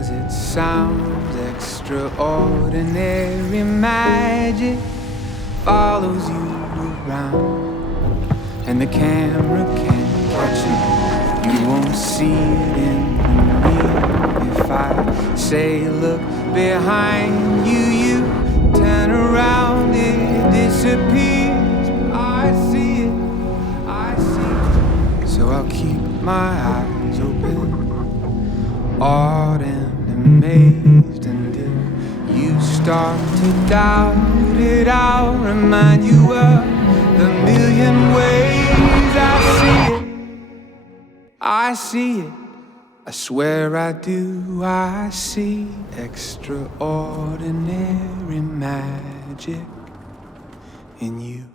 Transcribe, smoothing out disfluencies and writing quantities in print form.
'cause it sounds extraordinary. Magic follows you around, and the camera can't catch it. You won't see it in me if I say look behind you. You turn around, it disappears. I see it, I see it. So I'll keep my eyes open, awed and amazed. And if you start to doubt it, I'll remind you of the million ways I see it. I see it, I swear I do. I see extraordinary magic in you.